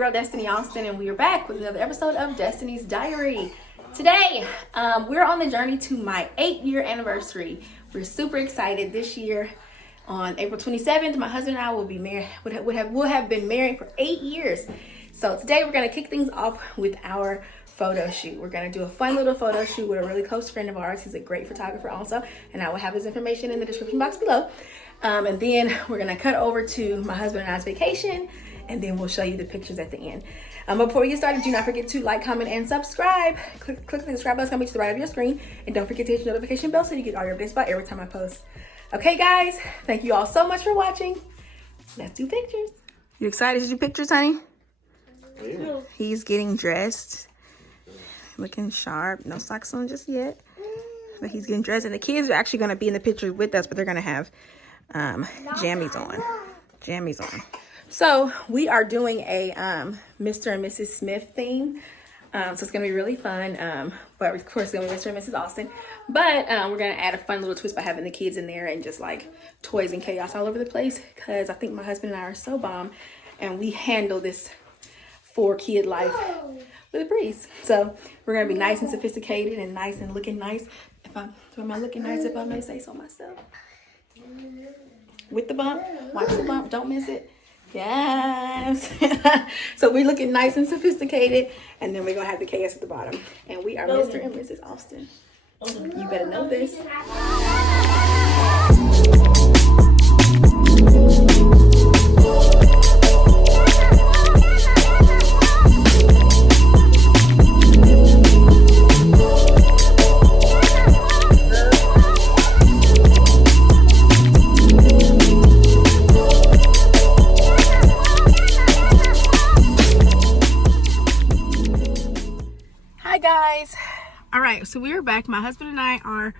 girl Destiny Austin, and we are back with another episode of Destiny's Diary. Today, we're on the journey to my 8-year anniversary. We're super excited. This year, on April 27th, my husband and I will be married. We'll have been married for 8 years. So today, we're gonna kick things off with our photo shoot. We're gonna do a fun little photo shoot with a really close friend of ours. He's a great photographer also, and I will have his information in the description box below. And then we're gonna cut over to my husband and I's vacation, and then we'll show you the pictures at the end. But before we get started, do not forget to like, comment, and subscribe. Click the subscribe button coming to the right of your screen, and don't forget to hit the notification bell so you get all your updates about every time I post. Okay, guys, thank you all so much for watching. Let's do pictures. You excited to do pictures, honey? Yeah. He's getting dressed, looking sharp. No socks on just yet, but he's getting dressed, and the kids are actually gonna be in the picture with us, but they're gonna have jammies on. So we are doing a Mr. and Mrs. Smith theme. So it's gonna be really fun. But of course it's gonna be Mr. and Mrs. Austin. But we're gonna add a fun little twist by having the kids in there and just like toys and chaos all over the place. Cause I think my husband and I are so bomb, and we handle this 4-kid life with a breeze. So we're gonna be nice and sophisticated and nice and looking nice. Am I looking nice if I may say so myself? With the bump, watch the bump, don't miss it. Yes. So we're looking nice and sophisticated, and then we're gonna have the chaos at the bottom. And we are Mr. and Mrs. Austin. You better know this. All right, so we are back. My husband and I are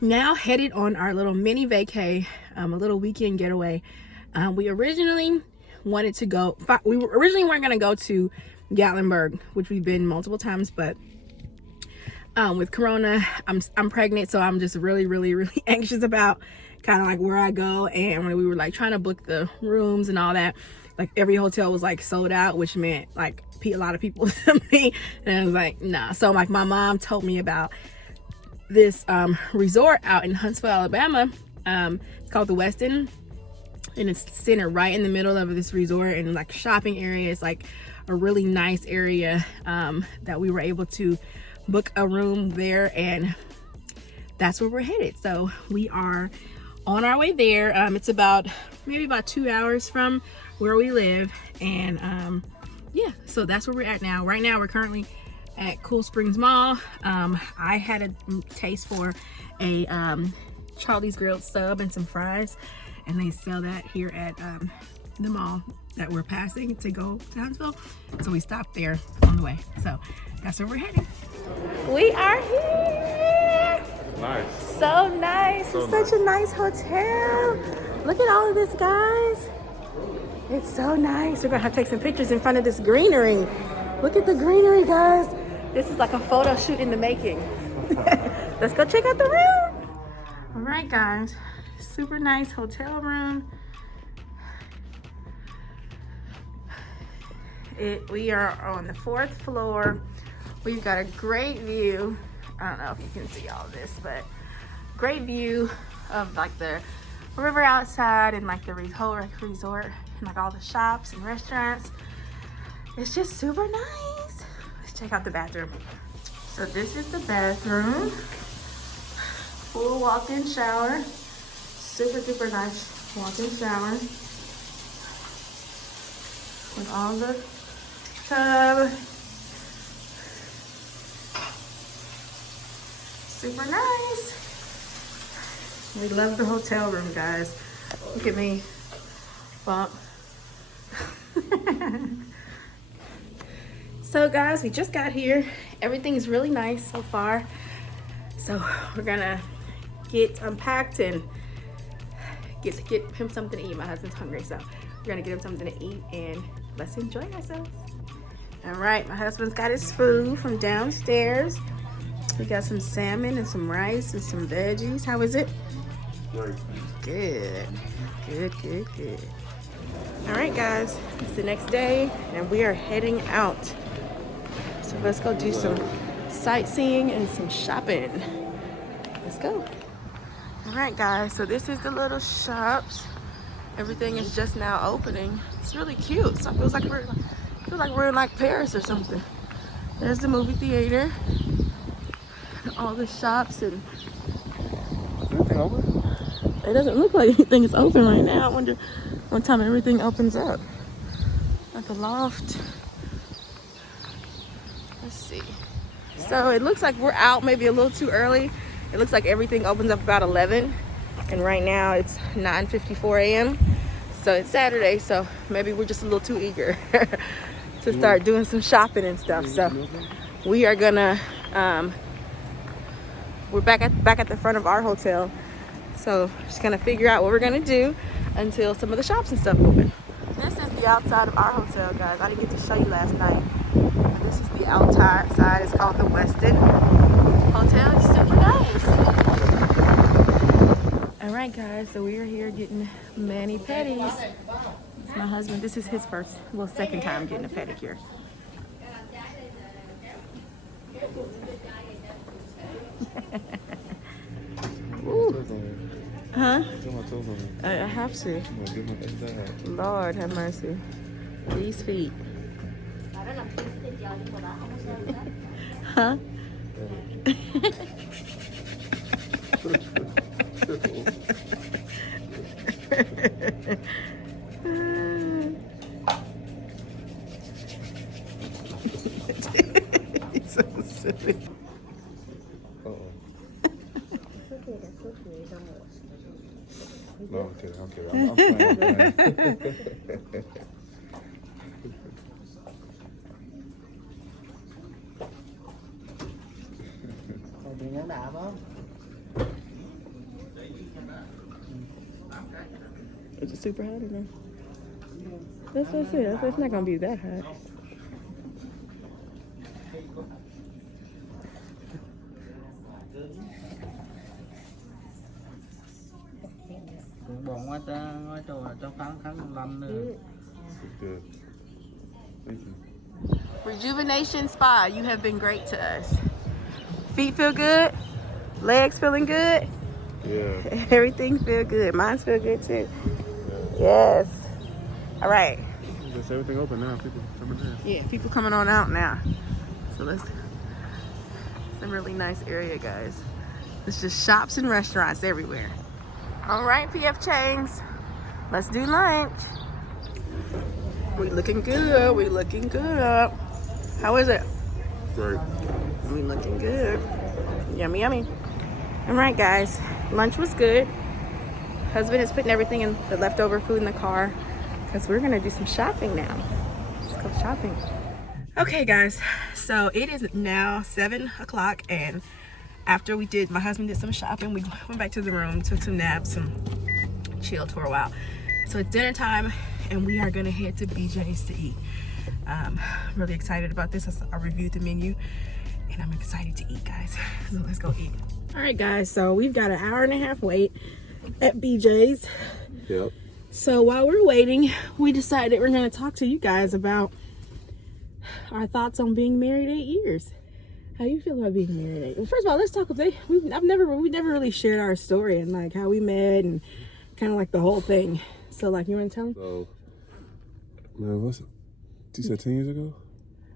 now headed on our little mini vacay, a little weekend getaway. We originally wanted to go. We originally weren't going to go to Gatlinburg, which we've been multiple times, but with Corona, I'm pregnant, so I'm just really anxious about kind of like where I go. And when we were like trying to book the rooms and all that, like every hotel was like sold out, which meant like a lot of people to me, and I was like, nah. So like my mom told me about this resort out in Huntsville, Alabama. It's called the Westin, and it's centered right in the middle of this resort and like shopping area. It's like a really nice area that we were able to book a room there, and that's where we're headed. So we are on our way there. It's maybe about 2 hours from where we live, and yeah, so that's where we're at now. Right now we're currently at Cool Springs Mall. I had a taste for a Charlie's Grilled sub and some fries, and they sell that here at the mall that we're passing to go to Huntsville. So we stopped there on the way. So that's where we're heading. We are here. Nice. So nice. It's such a nice hotel. Look at all of this, guys. It's so nice. We're gonna have to take some pictures in front of this greenery. Look at the greenery, guys. This is like a photo shoot in the making. Let's go check out the room. All right, guys. Super nice hotel room. We are on the 4th floor. We've got a great view. I don't know if you can see all this, but great view of like the river outside and like the whole resort. And like all the shops and restaurants. It's just super nice. Let's check out the bathroom. So this is the bathroom. Full walk-in shower. Super nice walk-in shower. With all the tub. Super nice. We love the hotel room, guys. Look at me. Bump. So guys, we just got here. Everything is really nice so far. So we're gonna get unpacked and get him something to eat. My husband's hungry, so we're gonna get him something to eat and let's enjoy ourselves. All right, my husband's got his food from downstairs. We got some salmon and some rice and some veggies. How is it? Great. Good. All All right, guys, it's the next day and we are heading out. So let's go do some sightseeing and some shopping. Let's go. All right, guys, so this is the little shops. Everything is just now opening. It's really cute. So it feels like we're in like Paris or something. There's the movie theater. All the shops and Everything open? it doesn't look like anything is open right now. I wonder what time everything opens up. At the loft. Let's see. So it looks like we're out maybe a little too early. It looks like everything opens up about 11. And right now it's 9:54 a.m. So it's Saturday, so maybe we're just a little too eager to start doing some shopping and stuff. So we are gonna, we're back at the front of our hotel. So just gonna figure out what we're gonna do until some of the shops and stuff open. This is the outside of our hotel, guys. I didn't get to show you last night. But this is the outside side. It's called the Westin Hotel. It's super nice. All right, guys. So we are here getting mani-pedis. It's my husband. This is his second time getting a pedicure. Ooh. Huh? I have to. Lord have mercy. These feet. Huh? He's so silly. No, I'm kidding. I'm playing. Is it super hot or no? That's what I said. It's not gonna be that hot. Good. Thank you. Rejuvenation Spa, you have been great to us. Feet feel good? Legs feeling good? Yeah. Everything feel good. Mine feel good too. Yes. All right. Just everything open now. People coming in. Yeah, people coming on out now. So it's a really nice area, guys. It's just shops and restaurants everywhere. All right, PF Changs. Let's do lunch. We looking good. We looking good. How is it? Great. We looking good. Yummy, yummy. All right, guys. Lunch was good. Husband is putting everything in the leftover food in the car because we're gonna do some shopping now. Let's go shopping. Okay, guys. So it is now 7 o'clock, and after my husband did some shopping, we went back to the room, took some naps, and chilled for a while. So it's dinner time, and we are gonna head to BJ's to eat. I'm really excited about this. I reviewed the menu, and I'm excited to eat, guys. So let's go eat. All right, guys. So we've got an hour and a half wait at BJ's. Yep. So while we're waiting, we decided we're gonna talk to you guys about our thoughts on being married 8 years. How you feel about being married 8? Well, first of all, let's talk about we never really shared our story and like how we met and kind of like the whole thing. So like, you want to tell them? So, man, you said 10 years ago?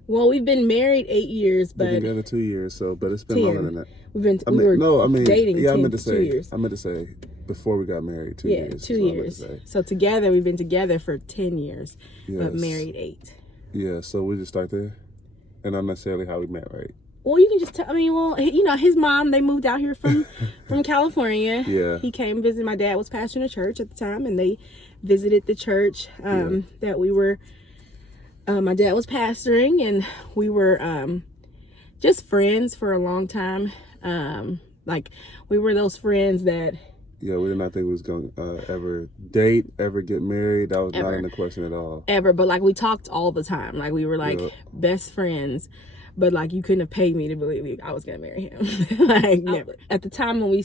Well, we've been married 8 years, but been together 2 years. So, but it's been longer than that. We were dating. Yeah, 2 I meant to say years. I meant to say before we got married. 2 years. Yeah, 2 years. So together, we've been together for 10 years, but married 8. Yeah. So we just start there, and not necessarily how we met, right? Well, you can just tell. I mean, well, you know, his mom, they moved out here from California. Yeah. He came visit. My dad was pastoring a church at the time, and they visited the church that we were. My dad was pastoring, and we were just friends for a long time. Like, we were those friends that. Yeah, we did not think we was going to ever date, ever get married. That was not in the question at all. Ever, but like, we talked all the time. Like, we were like best friends. But like, you couldn't have paid me to believe I was gonna marry him. Like, never. At the time when we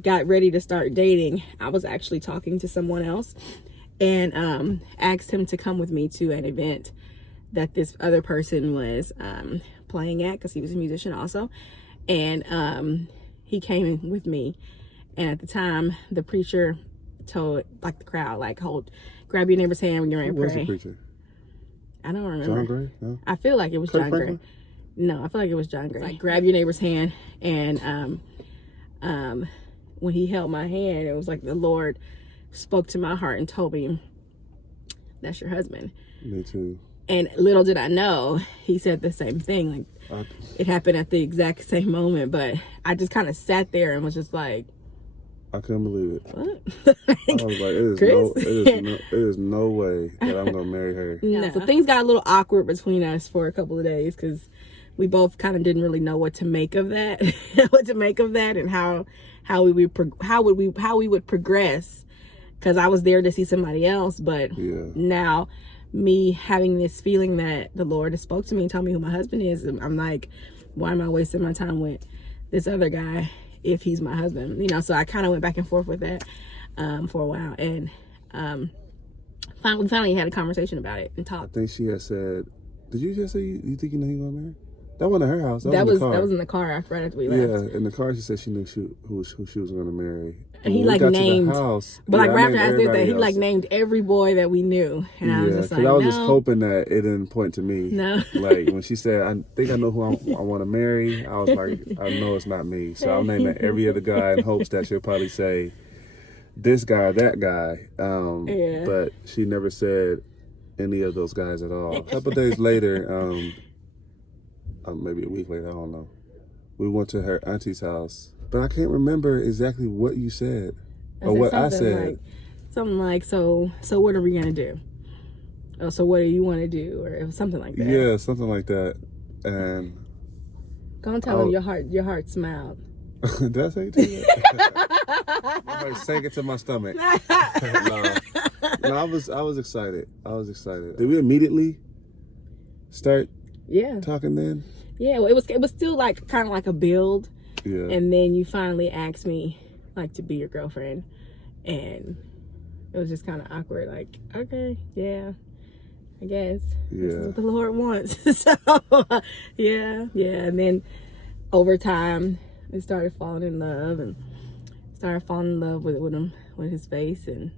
got ready to start dating, I was actually talking to someone else, and asked him to come with me to an event that this other person was playing at, because he was a musician also. And he came with me, and at the time the preacher told like the crowd, like, grab your neighbor's hand when you're ready to pray. Who was the preacher? I don't remember. John Gray? No? I feel like it was John Gray. No, I feel like it was John Gray. Like, grab your neighbor's hand, and when he held my hand, it was like the Lord spoke to my heart and told me, that's your husband. Me too. And little did I know, he said the same thing. Like, it happened at the exact same moment, but I just kind of sat there and was just like, I couldn't believe it. What? I was like, it is no way that I'm gonna marry her. No. So things got a little awkward between us for a couple of days, because we both kind of didn't really know what to make of that, and how we would progress. Because I was there to see somebody else, but now me having this feeling that the Lord has spoke to me and told me who my husband is, I'm like, why am I wasting my time with this other guy if he's my husband? You know, so I kind of went back and forth with that for a while, and finally had a conversation about it and talked. I think she had said, did you just say you think you know you're gonna marry? That wasn't at her house. That was in the car right after we left. Yeah, in the car she said she knew who she was gonna marry. And he like named, but like right after I did that, he like named every boy that we knew, and I was just like, I was just hoping that it didn't point to me. No, like when she said, I think I know who I want to marry, I was like, I know it's not me. So I'm naming every other guy in hopes that she'll probably say this guy or that guy. But she never said any of those guys at all. A couple days later, maybe a week later, I don't know, we went to her auntie's house. But I can't remember exactly what you said or what I said. Something like, so what are we going to do? Oh, so what do you want to do? Or something like that. Yeah, something like that. And go and tell him your heart smiled. Did I say it to you? My heart sank into my stomach. No, I was excited. Did we immediately start talking then? Yeah, well, it was still like kind of like a build. Yeah. And then you finally asked me like to be your girlfriend, and it was just kind of awkward. Like, okay, yeah, I guess this is what the Lord wants. So yeah. And then over time, we started falling in love with him, with his face, and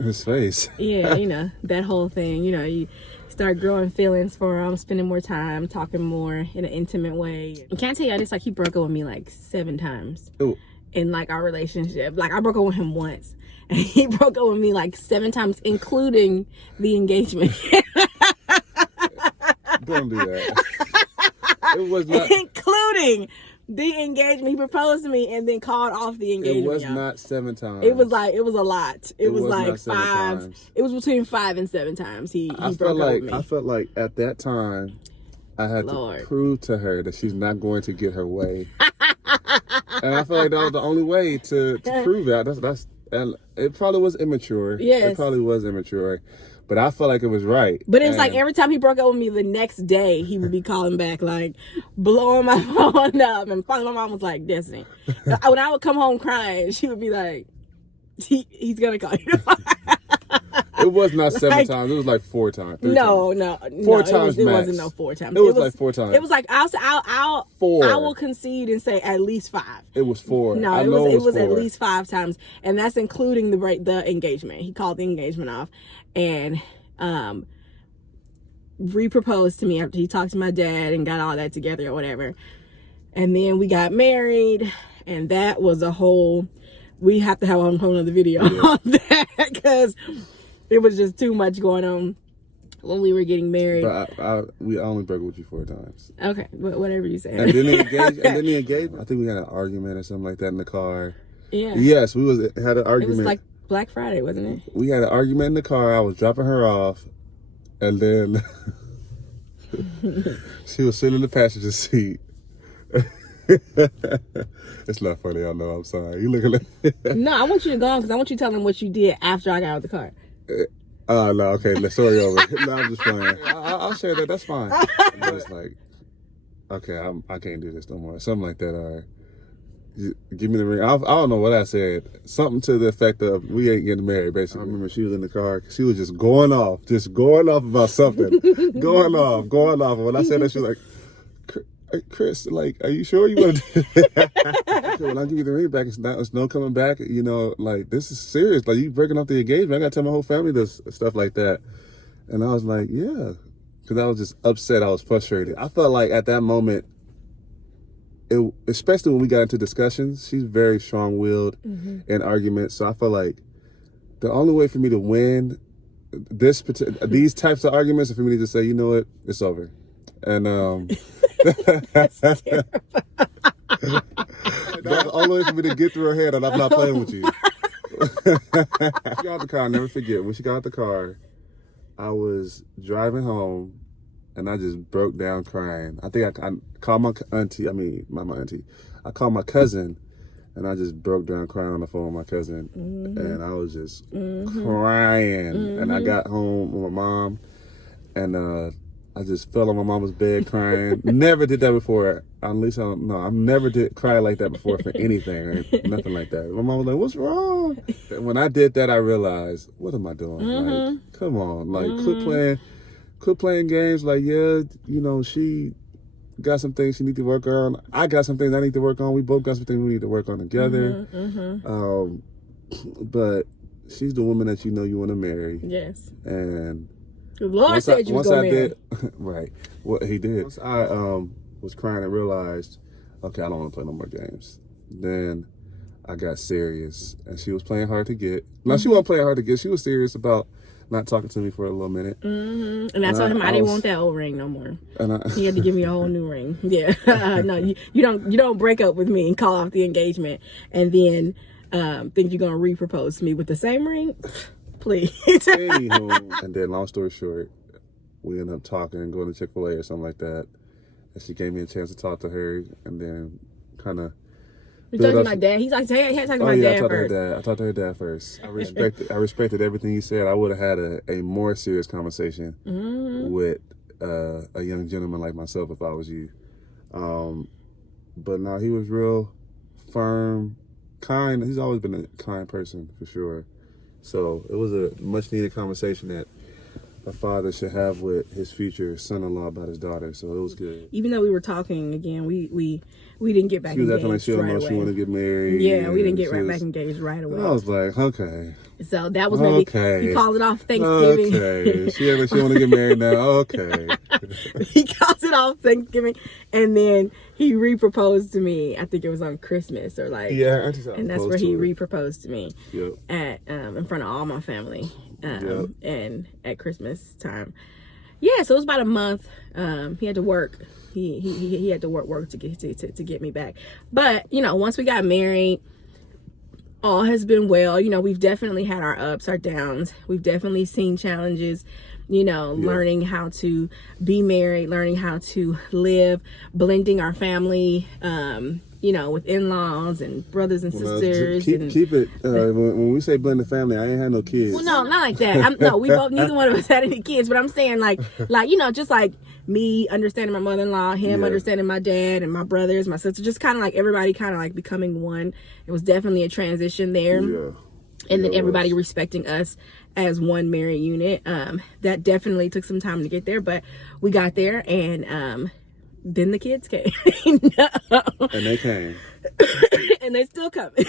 his face. Yeah, that whole thing. You start growing feelings for him, spending more time, talking more in an intimate way. And can't tell you, I just like, he broke up with me like 7 times. Ooh. In like our relationship. Like, I broke up with him once, and he broke up with me like 7 times, including the engagement. Don't do that. It was not including the engagement. He proposed to me and then called off the engagement. It was not 7 times. It was a lot. It was like 5. Times. It was between 5 and 7 times. He broke up with me. I felt like at that time I had to prove to her that she's not going to get her way. And I feel like that was the only way to prove that. And it probably was immature. Yes. It probably was immature. But I felt like it was right. But it was like every time he broke up with me, the next day he would be calling back, like blowing my phone up. And finally my mom was like, Destiny. When I would come home crying, she would be like, he's going to call you. It was not 7 times. It was like 4 times. 3 No. times. 4 times it max. wasn't no 4 times. It was like 4 times. It was like, I'll 4. I will concede and say at least 5. It was 4. No, it was 4. at least 5 times. And that's including the engagement. He called the engagement off and re-proposed to me after he talked to my dad and got all that together or whatever. And then we got married, and that was a whole, we have to have a whole other video on that, because it was just too much going on when we were getting married. But we only broke with you 4 times. Okay, whatever you say. And then he engaged. I think we had an argument or something like that in the car. Yeah. Yes, we had an argument. It was like Black Friday, wasn't it? We had an argument in the car. I was dropping her off, and then she was sitting in the passenger seat. It's not funny, I know. I'm sorry. You looking like No, I want you to go on because I want you to tell them what you did after I got out of the car. No, okay. The story over. No, I'm just playing. I'll share that. That's fine. But it's like, okay, I can't do this no more. Something like that. Or give me the ring. I don't know what I said. Something to the effect of, we ain't getting married, basically. I remember she was in the car. She was just going off about something. going off. And when I said that, she was like, hey, Chris, like, are you sure you want to do that? When I give you the ring back, it's no coming back. You know, like, this is serious. Like, you breaking off the engagement. I got to tell my whole family this stuff like that. And I was like, yeah. Because I was just upset. I was frustrated. I felt like at that moment, especially when we got into discussions, she's very strong-willed in arguments. So I felt like the only way for me to win these types of arguments is for me to just say, you know what, it's over. And that's terrible. That's the only way for me to get through her head, and I'm not playing with you. She got out the car. I'll never forget when she got out the car. I was driving home. And I just broke down crying. I think I called my auntie. I mean, not my auntie. I called my cousin, and I just broke down crying on the phone with my cousin. And I was just crying. And I got home with my mom, and I just fell on my mama's bed crying. Never did that before. At least I don't know. I've never did cry like that before for anything or nothing like that. My mom was like, "What's wrong?" And when I did that, I realized, what am I doing? Like, come on, like quit playing games. Like, yeah, you know, she got some things she need to work on. I got some things I need to work on. We both got some things we need to work on together. But she's the woman that you know you want to marry. Yes. And the Lord said you was going to marry. Right. What he did. Once I was crying and realized, okay, I don't want to play no more games. Then I got serious, and she was playing hard to get. Now, she wasn't playing hard to get. She was serious about not talking to me for a little minute. And I told him I didn't want that old ring no more. And he had to give me a whole new ring. Yeah. No, you don't break up with me and call off the engagement and then think you're gonna re-propose to me with the same ring? Please. Anywho, and then long story short, we ended up talking and going to Chick-fil-A or something like that. And she gave me a chance to talk to her, and then kind of. You talked to my dad. He's like, hey, I talked to my dad first. I talked to her dad first. I respected everything he said. I would have had a more serious conversation with a young gentleman like myself if I was you. But no, he was real firm, kind. He's always been a kind person for sure. So it was a much needed conversation that a father should have with his future son-in-law about his daughter. So it was good. Even though we were talking again, we didn't get back engaged. She was acting like she don't know she want to get married. Yeah, we didn't get back engaged right away. I was like, okay. So that was maybe, you called it off Thanksgiving. Okay. She acted like she want to get married now. Okay. He called it off Thanksgiving, and then he re-proposed to me. I think it was on Christmas or like. Yeah, and that's where he re-proposed to me. Yep. At in front of all my family. Yep. And at Christmas time. Yeah, so it was about a month. He had to work. He had to work to get me back. But, you know, once we got married, all has been well. You know, we've definitely had our ups, our downs. We've definitely seen challenges, you know, learning how to be married, learning how to live, blending our family, you know, with in-laws and brothers and sisters. Keep it. When we say blend the family, I ain't had no kids. Well, no, not like that. No, we both, neither one of us had any kids. But I'm saying, like, you know, just like me understanding my mother-in-law, him understanding my dad and my brothers, my sister, just kind of like everybody kind of like becoming one. It was definitely a transition there. Yeah. And then everybody respecting us as one married unit. That definitely took some time to get there, but we got there, and then the kids came. No. And they came. And they still coming.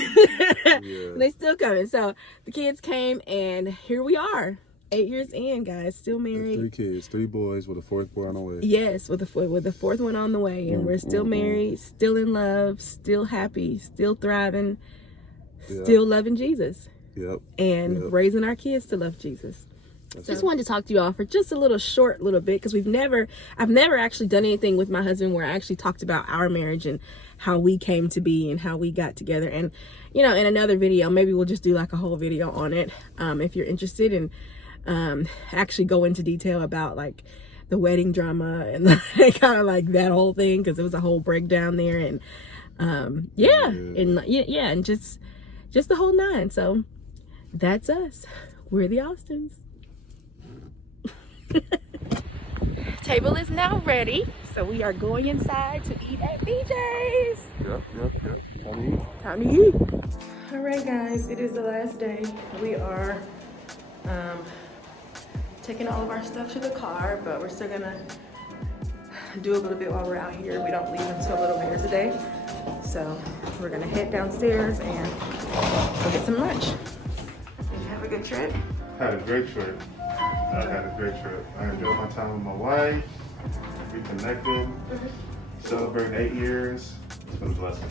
And they still coming. So the kids came, and here we are. 8 years in, guys, still married. 3 kids, 3 boys with a 4th boy on the way. Yes, with the 4th one on the way, and we're still married, still in love, still happy, still thriving, still loving Jesus. Yep. And raising our kids to love Jesus. So just wanted to talk to you all for just a little bit, because I've never actually done anything with my husband where I actually talked about our marriage and how we came to be and how we got together. And, you know, in another video, maybe we'll just do like a whole video on it, if you're interested, and actually go into detail about like the wedding drama and kind of like that whole thing, because it was a whole breakdown there, and and just the whole 9. So that's us. We're the Austins. Table is now ready, so we are going inside to eat at BJ's. Yep. Time to eat. All right, guys, it is the last day. We are taking all of our stuff to the car, but we're still gonna do a little bit while we're out here. We don't leave until a little later today. So we're gonna head downstairs and go get some lunch. Did you have a good trip? Had a great trip. I had a great trip. I enjoyed my time with my wife. We connected. Celebrating 8 years. It's been a blessing.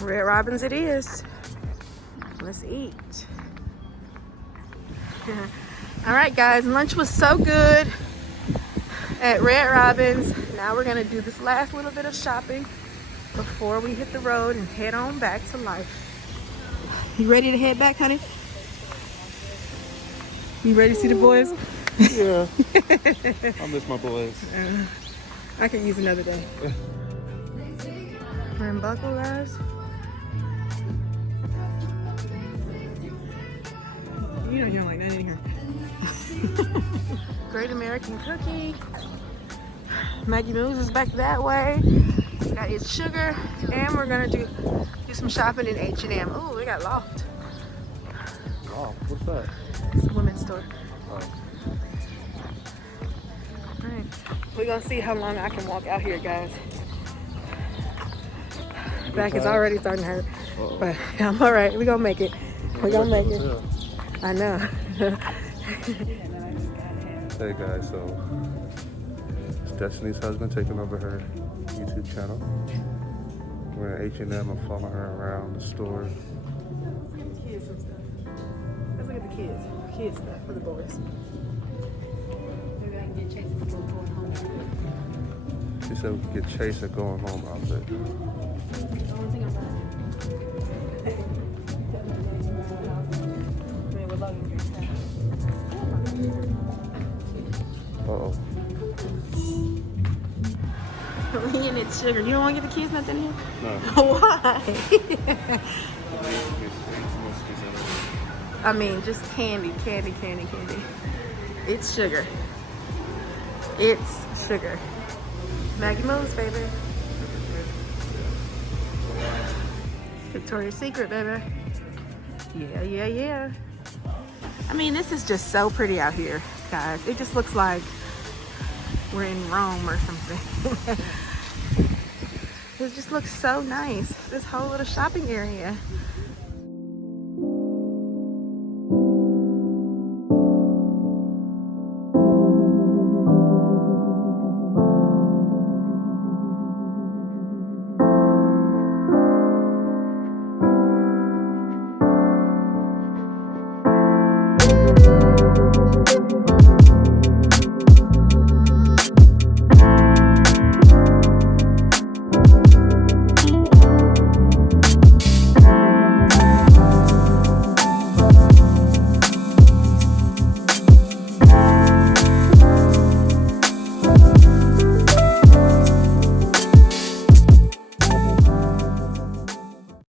Red Robin's it is. Let's eat. All right, guys, lunch was so good at Red Robin's. Now we're gonna do this last little bit of shopping before we hit the road and head on back to life. You ready to head back, honey? You ready to see the boys? Yeah. I miss my boys. I could use another day. We're in buckle, guys. You don't like that in here. Great American Cookie. Maggie Moo's is back that way. Got its sugar, and we're gonna do some shopping in H&M. Oh, we got Loft. Wow, what's that? It's a women's store. Oh. All right, we're gonna see how long I can walk out here, guys. Back is already starting to hurt, but I'm all right. We're gonna make it. We're gonna make it. I know. Hey guys, so it's Destiny's husband taking over her YouTube channel. We're at H&M. I'm following her around the store. Let's look at the kids some stuff. Let's look at the kids. Kids stuff for the boys. Maybe I can get Chase a little going home. She said we could get Chase a going home outfit. The only thing I'm buying. Uh-oh. Me and it's sugar. You don't want to get the kids nothing here? No. Why? I mean, just candy. It's sugar. It's sugar. Maggie Moo's, baby. Victoria's Secret, baby. Yeah. I mean, this is just so pretty out here, guys. It just looks like we're in Rome or something. It just looks so nice. This whole little shopping area.